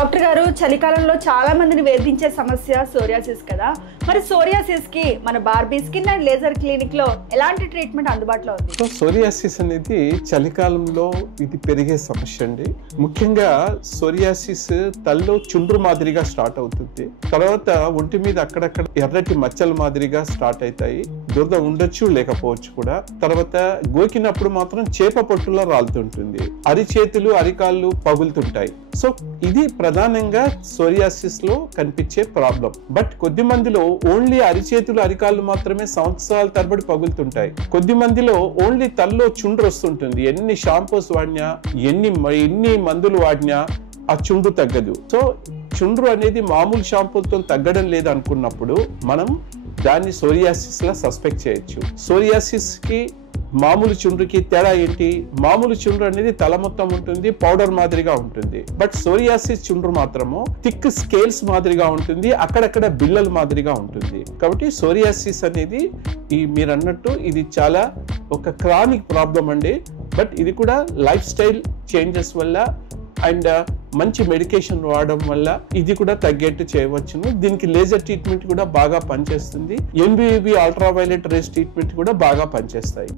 Doctor గారు చలికాలంలో చాలా మందిని వేధించే సమస్య సోరియాసిస్ కదా. మరి సోరియాసిస్ కి మన Barbie skin and laser clinic లో ఎలాంటి ట్రీట్మెంట్ అందుబాటులో ఉంది? సో సోరియాసిస్ అనేది చలికాలంలో ఇది పెరిగే సమస్య అండి. ముఖ్యంగా సోరియాసిస్ తల్లో చుండ్రు మాదిరిగా స్టార్ట్ అవుతుంది. తర్వాత ఒంటి మీద అక్కడక్కడ ఎర్రటి మచ్చల మాదిరిగా స్టార్ట్ అవుతాయి. దురద ఉండొచ్చు లేకపోవచ్చు కూడా. తర్వాత గోకినప్పుడు మాత్రం చేప పట్టులా రాలుతుంటుంది. అరిచేతులు అరికాళ్ళు పగులుతుంటాయి. సో ఇది ప్రధానంగా సోరియాసిస్ లో కనిపించే ప్రాబ్లం. బట్ కొద్ది మందిలో ఓన్లీ అరిచేతులు అరికాళ్ళు మాత్రమే సంవత్సరాల తరబడి పగులుతుంటాయి. కొద్ది మందిలో ఓన్లీ తల్లో చుండ్రు వస్తుంటుంది. ఎన్ని షాంపూస్ వాడినా ఎన్ని మందులు వాడినా ఆ చుండ్రు తగ్గదు. సో చుండ్రు అనేది మామూలు షాంపూలతో తగ్గడం లేదు అనుకున్నప్పుడు మనం దాన్ని సోరియాసిస్ లా సస్పెక్ట్ చేయొచ్చు. సోరియాసిస్ కి మామూలు చుండ్రుకి తేడా ఏంటి? మామూలు చుండ్రు అనేది తల మొత్తం ఉంటుంది, పౌడర్ మాదిరిగా ఉంటుంది. బట్ సోరియాసిస్ చుండ్రు మాత్రము థిక్ స్కేల్స్ మాదిరిగా ఉంటుంది, అక్కడక్కడ బిల్లల మాదిరిగా ఉంటుంది. కాబట్టి సోరియాసిస్ అనేది మీరు అన్నట్టు ఇది చాలా ఒక క్రానిక్ ప్రాబ్లం అండి. బట్ ఇది కూడా లైఫ్ స్టైల్ చేంజెస్ వల్ల అండ్ మంచి మెడికేషన్ వాడడం వల్ల ఇది కూడా తగ్గేట్టు చేయవచ్చును. దీనికి లేజర్ ట్రీట్మెంట్ కూడా బాగా పనిచేస్తుంది. ఎంబీవీ అల్ట్రావైలెట్ రేస్ ట్రీట్మెంట్ కూడా బాగా పనిచేస్తాయి.